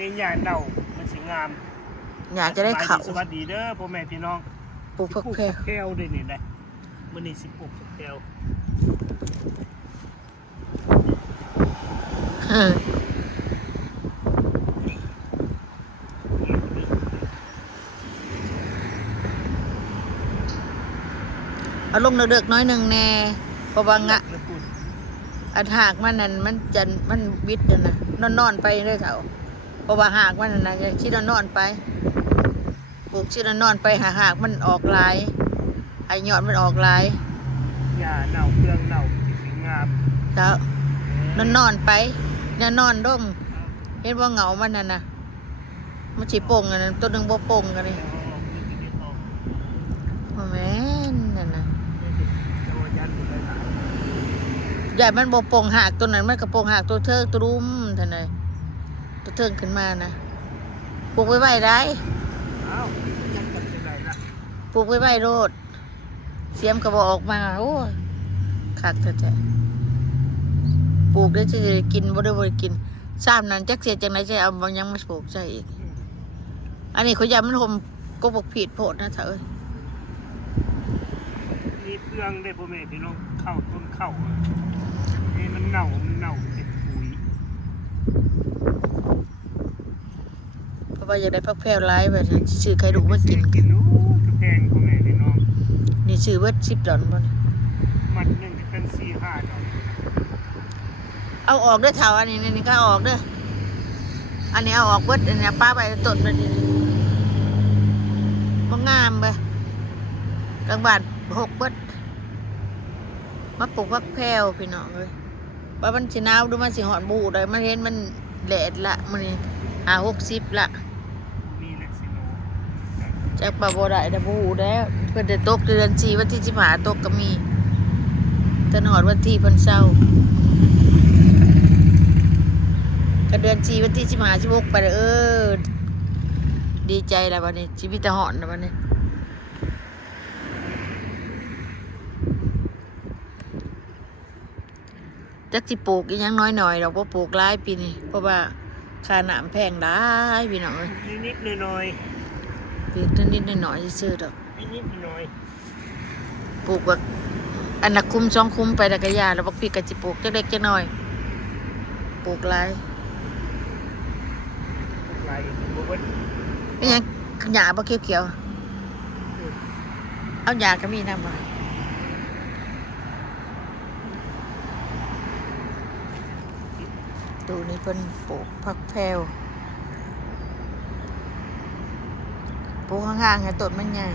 นี่หญ้าเน่ามันสิงามอยากจะได้เข่า สวัสดีเด้อพ่อแม่พี่น้อง ปลูกผักแพรว แพรวด้วยนี่ได้มื้อนี้สิปลูกผักแพรว เอาลงเด็กๆน้อยหนึ่งแน่เพราะว่างะอันหากมันนั่นมันวิดนะนอนไปเลยเถอะเพราะว่าหากมันนั่นนะชิดนอนไปปลูกชิดนอนไปหากมันออกลายไอ้ยอดมันออกลาย หญ้าเน่าเครื่องเน่าสิงาม แล้วนอนไปนอนร่มเห็นว่าเหงามันนั่นนะมันฉีโป่งกันตัวหนึ่งบ่โป่งกันเลยแม่นนั่นนะใหญ่มันบ่โป่งหักตัวนั้นมันกระโป่งหักตัวเทิงตัวรุมท่านเลยตัวเทิงขึ้นมานะปลูกไว้ได้ อ้าวยังกันจะได้ล่ะ ปลูกไว้โรดเสียมกระบอกออกมาโอ้ยคักเถอะจ้ะปลูกได้จะกินบ่ได้กินซ้ำนั้นจักเสียจังไหนจะเอาบางยังมาปลูกใช่อีกอันนี้เขายามันห่มก็บอกผิดโพดนะเถอะ มีเปลืองได้พ่อแม่พี่น้องเข้าต้นเข้านี่มันเน่าเป็นปุ๋ย เพราะว่าอยากได้พักแพรวไล่ไปซื้อไข่ดุมากิน กินโอ้กระแพงพ่อแม่พี่น้อง นี่ซื้อเบิด$10บ่ มันหนึ่งจะเป็น4-5 ดอก เอาออกด้วยเถาอันนี้ก็ออกเด้ออันนี้เอาออกเบิดอันนี้ป้าไปต้นมันบ่งามไปกลางบาท6เบิดมาปลูกพักแพรวพี่น้องเลยว่ามันสิหนาวดูมันสิหอนบูได้มันเห็นมันแดดละมันนี่60ละ มีแหละสิโน จากป่าบ่ได้แต่บูแล้วเพิ่นจะตกเดือน4วันที่15ตกก็มีจนหอดวันที่เพิ่นเศร้าก็เดือน4วันที่15 16ไปแล้วดีใจแล้วบัดนี้ชีวิตจะหอนแล้วบัดนี้จักสิปลูกอีหยังน้อยหน่อยดอกบ่ปลูกหลายปีนี้เพราะว่าค่าน้ำแพงหลายพี่น้องเอ้ย นิดๆหน่อย ปลูกนิดๆหน่อยๆซื่อๆดอก ๆนิดๆหน่อย ปลูกแบบอันละคุ้ม2 คุ้มไปแล้วก็ยาแล้วบักพริกก็สิปลูกจักเล็กจักน้อยปลูกหลาย ลายบ่เบิด เป็นหยังหญ้าบ่เขียวๆเอาหญ้าก็มีนำบ่ดูนี่เพิ่นปลูกผักแพรวปลูกห่างๆให้ต้นมันใหญ่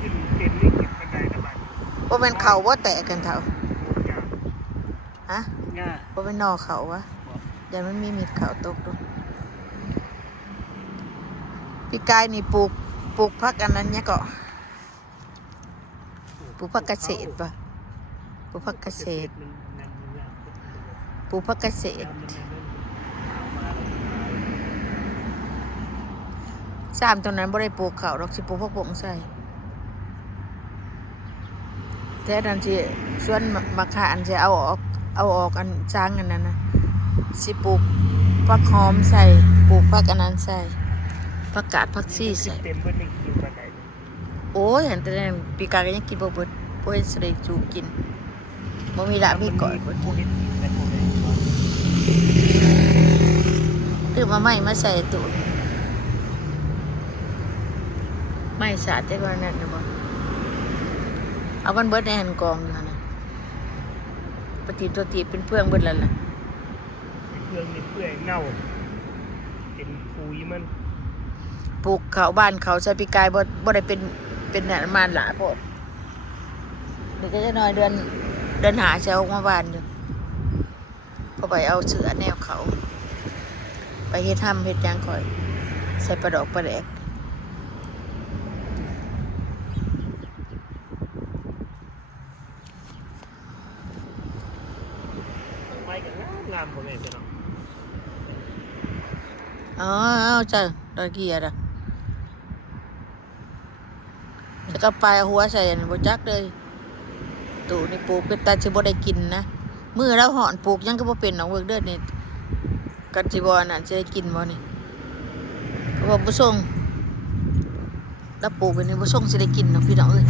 กินเต็มนี่กินกันได้นะบัด บ่แม่นเขาบ่แตกกันเท่าฮะ ง่า บ่เป็นหน่อเขาวะเดี๋ยวมันมีมิดเขาตกดูพี่กายนี่ปลูกผักอันนั้นเนี่ยก็ปลูกผักเกษตรป่ะปลูกผักเกษตรปลูกผักเกษตร3ตัวนั้นบ่ได้ปลูกเขาดอกสิปลูกผักบงใส่แต่อันนั้นสิส่วนมะขามสิเอาออกอันจางอันนั้นนะสิปลูกผักหอมใส่ปลูกผักอันนั้นใส่ผักกาดผักชีใส่ เต็มเบิดนี่กินกันได้ โอ้ยอันแต่นั้นปีกายก็ยังกินบ่เบิดบ่เห็นสิได้จูกินบ่มีละมีก่อยบ่กินซื้อมาใหม่มาใส่ตู้ไม่สาดจักว่านั่นน่ะบ่เอามันเบิดในหันกองอยู่หั่นน่ะปฏิตัวติเป็นเพื่องเบิดแล้วล่ะ เครื่องนี่เปื่อยเน่าเป็นปุ๋ยมัน ปลูกเขาบ้านเขาใส่ปีกายบ่ได้เป็นนั่นมาหลายโพดเดี๋ยวจะน้อยเดือนหาใช้ออกมาบ้านอยู่พอไปเอาเสือแนวเขาไปเฮ็ดเฮ็ดหยังก่อยใส่ปลาดอกปลาแดก ไปกันงามพ่อแม่พี่น้อง อ๋อเอาจ้ะดอกเกียร์อ่ะจะก็ปลายหัวใส่อันบ่จักเลยตู่นี่ปลูกเป็นตาสิบ่ได้กินนะมื้อแล้วหอนปลูกยังก็บ่เป็นหรอกเวิร์กเด้อนี่ กันสิบ่น่ะจะได้กินบ่นี่เพราะว่าบ่ส่งแล้วปลูกไปนี่บ่ส่งสิได้กินเนาะพี่น้องเอ้ย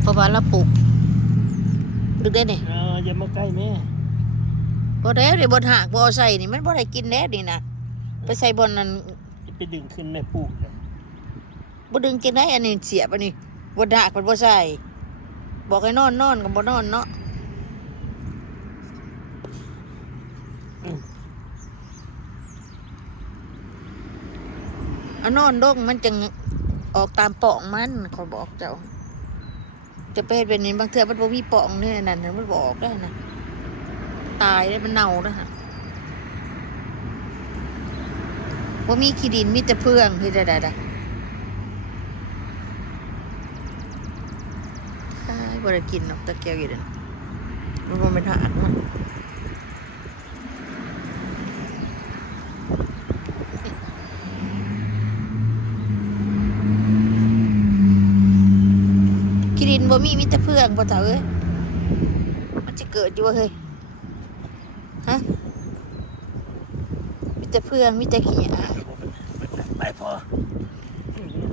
เพราะว่าเราปลูกดึกได้นี่ อย่ามาใกล้แม่ บ่ได้เดี๋ยวบ่หากบ่เอาใส่นี่มันบ่ได้กินแล้วนี่นะไปใส่บ่อนนั้น จะไปดึงขึ้นแม่ปลูกเลย บ่ดึงกินได้อันนี้เสียบอันนี้บ่หากมันบ่ใส่บอกให้นอนนอนก็บ่นอนเนาะอันนอนดงมันจึงออกตามปองมันขอยบอกเจ้าจะไปเฮ็ดแบบนี้บางเทื่อมันบ่มีปองนี่นั่นน่ะมันบ่ออกได้นะตายได้มันเน่าได้ฮะบ่มีขี้ดินมีแต่เฟืองเฮ็ดได้ได้บ่ได้กินหรอกตะเกียวอยู่เด้อมันบ่เป็นหากมันขี้ดินบ่มีแต่เฟืองบ่เฒ่าเอ้ยมันสิเกิดอยู่ว่าเฮ้ยฮะมีแต่เฟืองมีแต่ขี้อา ไปพอ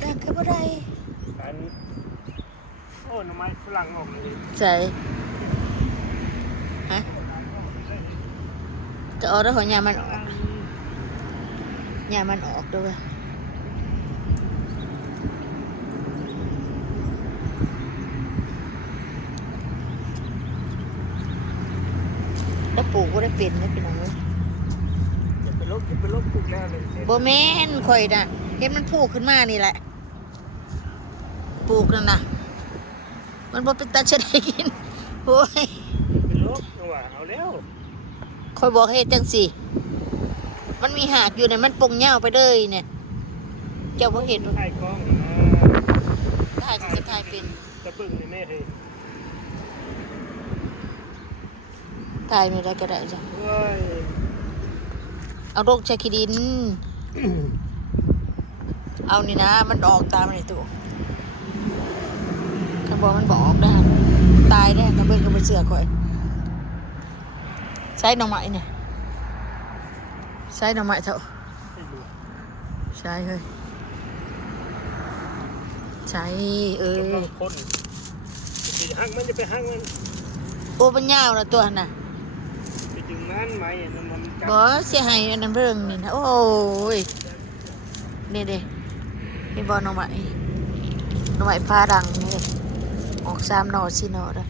ดังก็บ่ได้ อันโอ้หน่อไม้ฝรั่งออกเลย ใส่ฮะจะเอาแล้วหัวยามันออกยามันออกด้วยแล้วปลูกก็ได้เป็นได้เป็นอะไร จะไปลบปลูกแล้วเลย โบแมนข่อยน่ะเห็นมันพูขึ้นมานี่แหละปลูกนั่นน่ะมันบ่เป็นตาจะได้กินโอ้ย ไปลบว่าเอาแล้ว ข่อยบอกให้จังสิมันมีหากอยู่เนี่ยมันปงเหย้าไปเลยเนี่ยเจ้าบ่เห็น ถ่ายกล้อง ถ่ายจะถ่ายเป็น กระปึ่งนี่แม่เฮ้ย ถ่ายไม่ได้ก็ได้จ้ะ เฮ้ย เอาโรคใช้ขี้ดิน เอานี่นะมันออกตามในตัวข้างบนมันบอกได้ตายได้กระเบื้องก็ไปเสือข่อยใช้หน่อไม้เนี่ยใช้หน่อไม้เถอะ ไม่รู้ ใช่เฮ้ยใช่กำลังคนจะไปหักมันจะไปหักมัน โอ้ปัญญาวนะตัวน่ะ ไปถึงนั้นไหมมันจั บ่เสียหายอันนั้นเรื่องนี่นะโอ้ยนี่เด้นี่บ่หน่อไม้หน่อไม้พาดังนี่เด้ออก3 หน่อ 4 หน่อแล้ว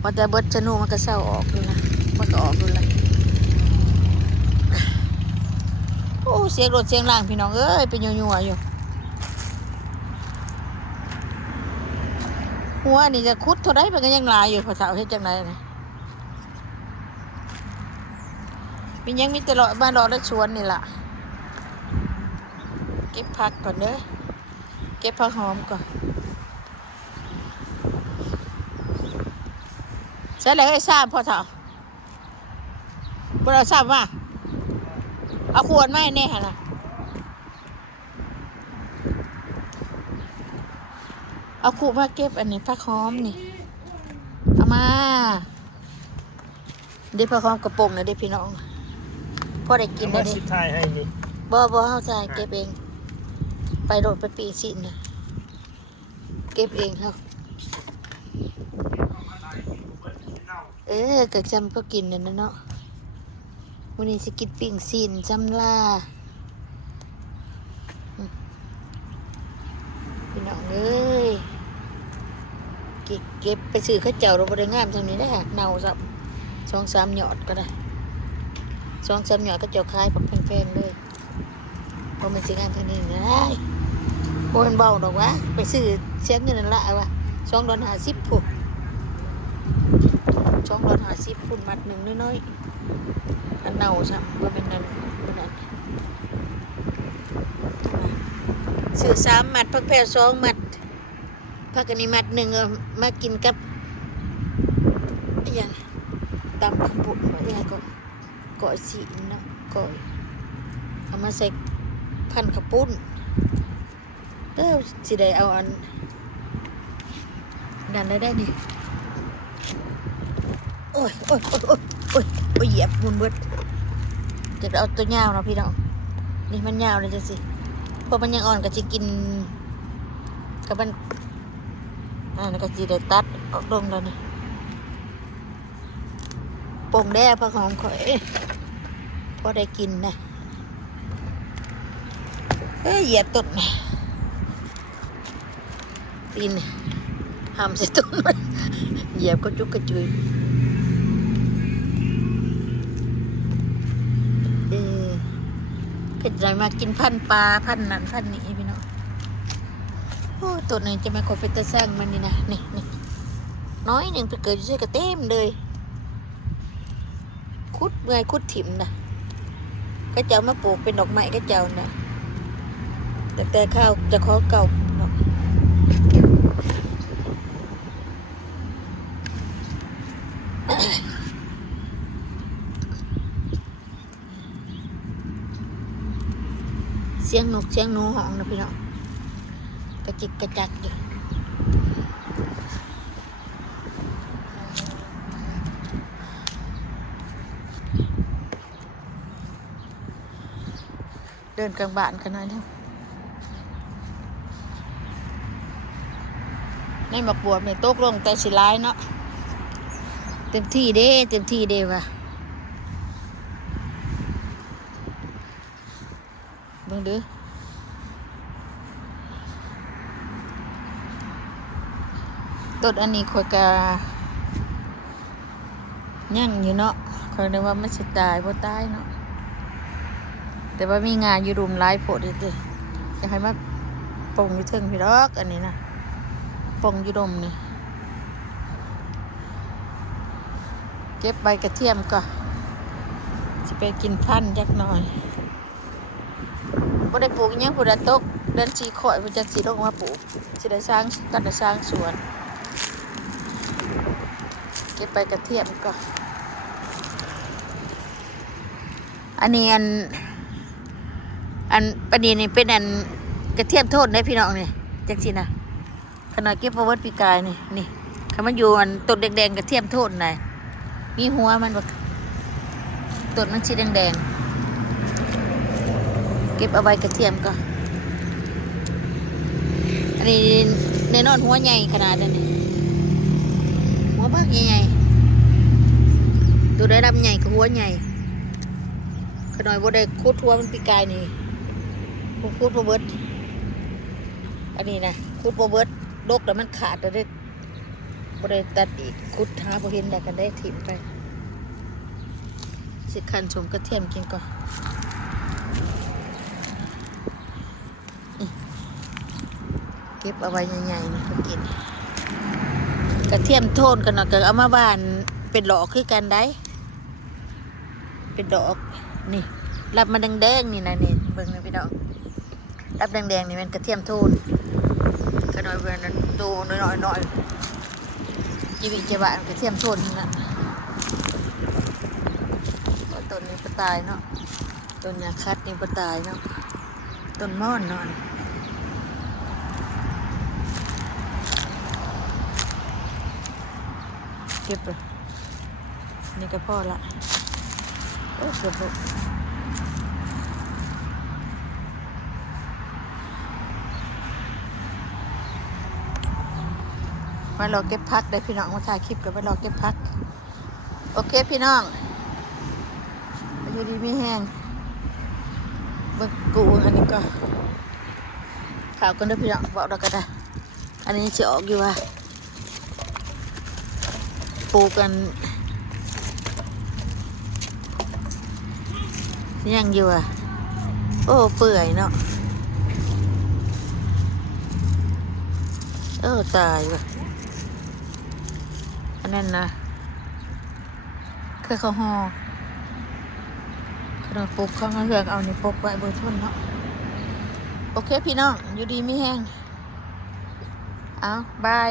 พอแต่เบิดชะนูมันก็เศร้าออกเลยนะมันก็ออกเลยละโอ้เสียงรถเสียงล่างพี่น้องเอ้ยเป็นยัวๆอยู่หัวนี่จะคุดเท่าไรมันก็ยังลายอยู่พอสาวเฮ็ดจังไดนะมียังมีแต่เลาะบ้านเลาะและสวนนี่ล่ะเก็บผักก่อนเด้อเก็บผักหอมก่อนใส่อะไรให้ทราบพอเถอะบ่เราทราบว่าเอาขวดมาให้แน่หั่นน่ะเอาขวดมาเก็บอันนี้ผักหอมนี่เอามาเดี๋ยวผักหอมกระโปรงนะเด้พี่น้องพอได้กิน มา ได้ สิ เด้ ถ่ายให้นี่ บ่เฮาจะเก็บเอง ไปโดดไปปีสิน่ะเก็บเองครับก็จำก็กินนั่นนะเนาะวันนี้สิกินปิ้งซีนจำลาพี่น้องเอ้ยเก็บไปซื้อข้าวเจ้าเราบ่ได้งามจังนี้ได้ค่ะเน่าซับ2-3 หยอดก็ได้2-3 หยอดก็เจ้าขายปักแพงๆเลยบ่แม่นสิงามเท่านี้นะบ่แม่นเบาดอกวะไปซื้อเสียเงินนั่นละวะ$2.50พุ่น$2.50พุ่นมัดหนึงน้อยๆอันเน่าซับบ่เป็นนั่นบ่นั่นซื้อ3 มัดผักแพรว2 มัดผักอันนี้มัดหนึ่งมากินกับอย่างตำขบุนอะไรก็ก้อยสีเนาะก้อยเอามาใส่พันขปุ้นสิได้เอาอันดันได้นี่โอ้ย โอ้ยโอ้ยเหยียบมุนเบิดจะเอาตัวยาวเนาะพี่น้องนี่มันยาวเลยจังสิเพราะมันยังอ่อนก็จะกินกับมันก็จะได้ตัดออกลงแล้วนี่ปงแด้ผักหอมข่อยพอได้กินนะเหยียบต้นตีนห้ามใส่ต้นเหยียบก็จุกกระจุยเกิดใจมากินพันปลาพันนั้นพันนี้พี่น้องโอ้ตัวนี้จะมาขอเป็นตะสร้างมันนี่นะนี่น้อยหนึ่งไปเกิดอยู่ด้วยกระเต็มเลยคุดเมื่อยคุดถิ่มนะก็เจ้ามาปลูกเป็นดอกไม้ก็เจ้านะแต่ข้าวจะขอเก่าเนาะเสียงนกเสียงหนูห้องนะพี่น้องกระจิกกระจักอยู่เดินกลางบ้านกันหน่อยเด้อในหมักบัวไม่ตกลงแต่สิร้ายเนาะเต็มที่เด้ว่ะเบิ่งดูต้นอันนี้ข่อยกะยั่งอยู่เนาะข่อยนึกว่ามันสิตายบ่ตายเนาะแต่ว่ามีงานอยู่รุมหลายโพดเด้ออยากให้มาปงอยู่เทิงพี่ดอกอันนี้นะปงอยู่ดมนี่เก็บใบกระเทียมก่อนสิไปกินพันธุ์จักหน่อยบ่ได้ปลูกอิหยังพุ่นตกเดือน4ข่อยมันจะสิลงมาปลูกสิได้สร้างสวนเก็บใบกระเทียมก่อนอันนี้อันปนีนี่เป็นอันกระเทียมโทษได้พี่น้องนี่จังสินะขนาดเก็บประวัติปีกายนี่เขามาอยู่อันต้นแดงๆกระเทียมโทษไหนมีหัวมันแบบต้นมันสีแดงๆเก็บเอาไว้กระเทียมก็อันนี้ในนอนหัวใหญ่ขนาดนี้หัวบักใหญ่ๆตัวได้รับใหญ่กับหัวใหญ่ขนาดบ่ได้คุดหัวมันปีกายนี่คุดบ่เบิดอันนี้นะคุดบ่เบิดดกแล้วมันขาดแล้วได้บ่ได้ตัดอีกคุดหาบ่เห็นได้กันได้ถิ่มไปสิคันชมกระเทียมกินก่อนเก็บเอาไว้ใหญ่ๆนี่ก็กินกระเทียมโทนกันเนาะก็เอามาบ้านเป็นดอกคือกันได้เป็นดอกนี่รับมาแดงๆนี่นะนี่เบิ่งนะพี่น้องรับแดงๆนี่มันกระเทียมโทนก็น้อยเบิ่งนั้นโตน้อยจีวิจบะกระเทียมโทนนั่นต้นนี้ก็ตายเนาะต้นยาคัดนี่ก็ตายเนาะต้นม่อนเนาะเก็บเลยนี่ก็พอละโอ้เกือบมารอเก็บพักได้พี่น้องมาถ่ายคลิปกับมารอเก็บพักโอเคพี่น้องอยู่ดีไม่แห้งเบิกกูอันนี้ก็ข่าวกันด้วยพี่น้องบอกเราก็ได้อันนี้จะออกอยู่ว่าปลูกกันยังอยู่อ่ะโอ้เปื่อยเนาะตายว่ะอันนั้นนะคือเขาห่อขนมปลูกเขาเลือกเอาในปกไว้บนต้นเนาะโอเคพี่น้องอยู่ดีไม่แห้งเอาบาย